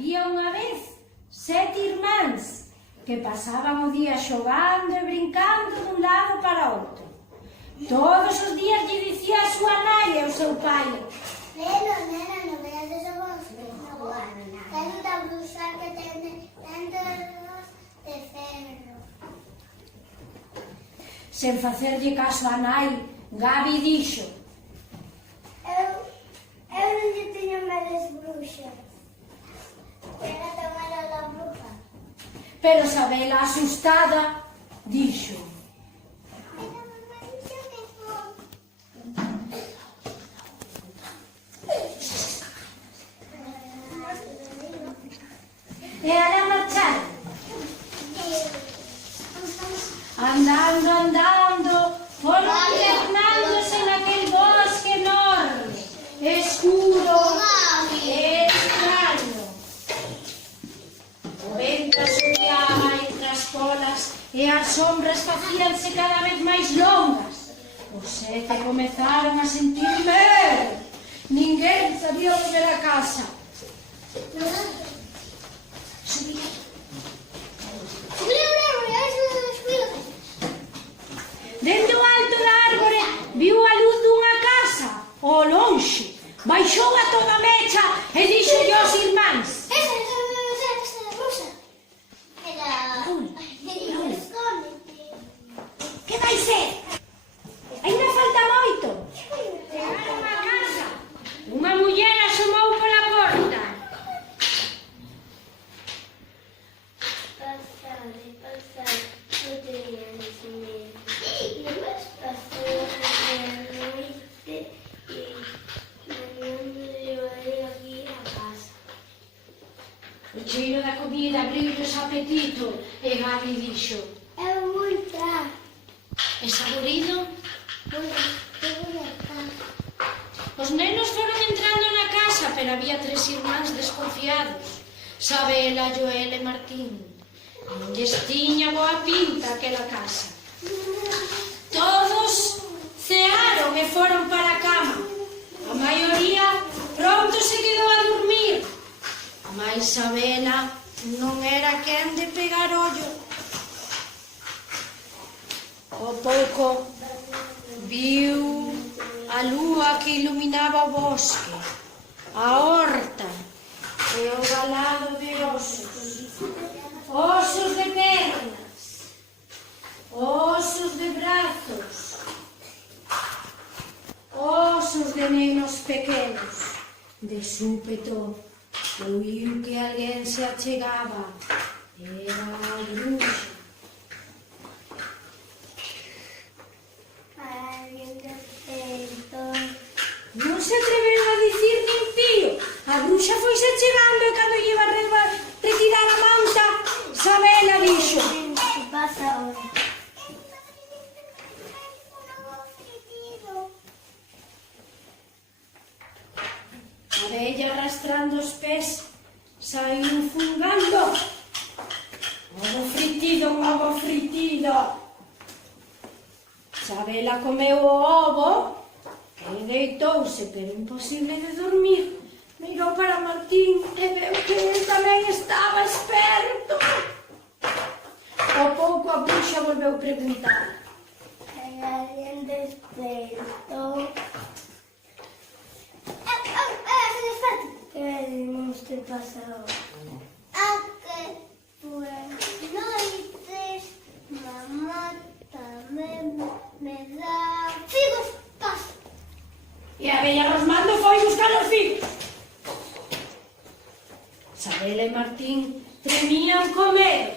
Había unha vez 7 irmáns que pasaban o día xogando e brincando dun lado para outro. Todos os días lle dicía a súa nai e ao seu pai: Nena, non veas eso vos. Ten da bruxa que ten dedos de ferro. Sen facerlle caso á nai, Gabi dixo: Eu non lle teño medo as bruxas. Era tomar a la bruja. Pero Sabela, asustada, dixo: Pero mamá dixo que foi. E ara marcharon. Andando, foron internándose naquel bosque enorme, escuro e extraño. O vento asodiaba entre as colas e as sombras facíanse cada vez máis longas. Os 7 comezaron a sentir medo. Ninguén sabía volver a casa. Subía. Dende o alto da árbore viu a luz dunha casa, ao lonxe. Baixou a toda mecha e dixolle aos irmáns: Esa bruxa. Era... Escóndete. que vai ser? Ainda falta moito. Chegaron a casa. Unha muller asomou pola porta. Pasar, non tenía ese medo. Después pasó la noite y mañana llevaré aquí a casa. O cheiro da comida abriu-lles o apetito e Gabi dixo: Eu vou entrar. é saborido? Eu vou entrar. Os nenos foron entrando na casa, pero había 3 irmáns desconfiados: Sabela, Joel e Martín. Non lles tiña boa pinta aquela casa. Todos cearon e foron para a cama. A maioría pronto se quedou a dormir. A máis Sabela non era quen de pegar ollo. Ao pouco viu a lúa que iluminaba o bosque, a horta e o galado de osos. Osos de pernas, osos de brazos, osos de nenos pequenos. De súpeto, oíu que alguén se achegaba. Era a bruxa. Alguén despertou. Non se atreveron a dicir nin pío. A bruxa foise chegando e cando lle iba a retirar a manta, Sabela dixo: Que pasa ahora? A vella arrastrando os pés saiu fungando. Ovo fritido, un ovo fritido. Sabela comeu o ovo e deitouse, pero imposible de dormir. Mirou para Martín e veu que ele tamén estaba esperto. Ao pouco a bruxa volveu preguntar: Alguén despertou. Que monstro pasa ahora? Que pues noites mamá tamén me dá figos. Paso. E a vella rosmando foi buscar os figos. Sabela e Martín tremían co medo.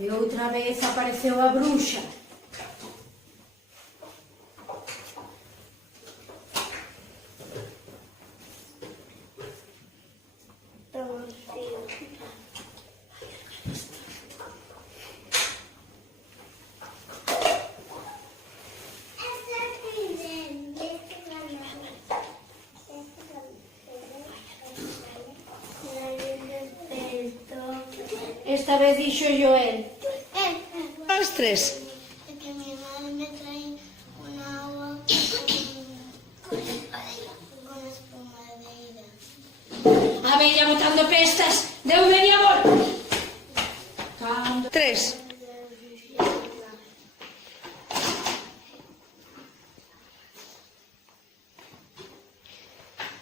E outra vez apareceu a bruxa. Esta vez dixo Joel: os 3. Que mi madre me trae una agua con espumadeira. A vella botando pestas Deu media volta. Cando... 3.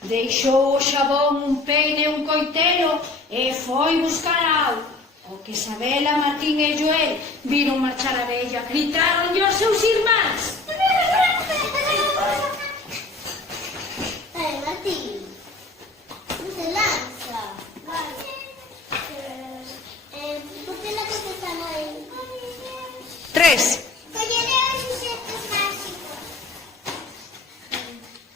Deixou o xabón un peine e un coitelo e foi buscar auga. O que Isabela, Martín e Joel viron marchar a vella, gritaronlle aos seus irmáns. Martín, no se lanza. ¿Por qué la cosa está ahí? 3. Colleré os obxectos máxicos.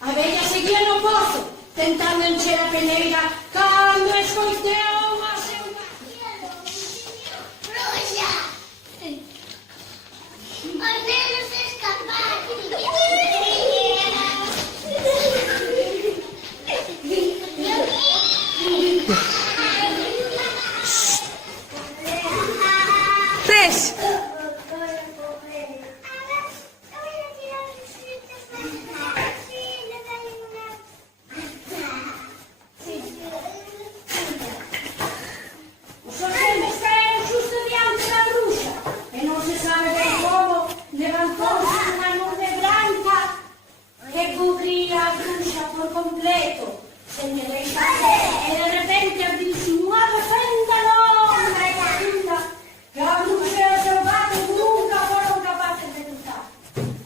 A vella seguía no pozo, tentando encher a peneira, cando escoiteu o seu ¡Bruxa! ¡Os nenos escaparon! Tres. Os ordenes caeron xusto diante da bruxa e non se sabe ben como levantouse unha nube branca que cubría a bruxa por completo. Se me deixa e de repente abriuse unha fenda longa e profunda que a bruxa e o seu gato nunca foron capaces de cruzar.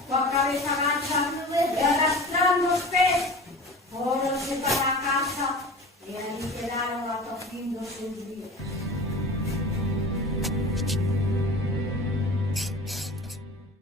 Coa cabeza agacha e arrastrando os pés, foronse para a casa e ali quedaron ata o fin dos seus días.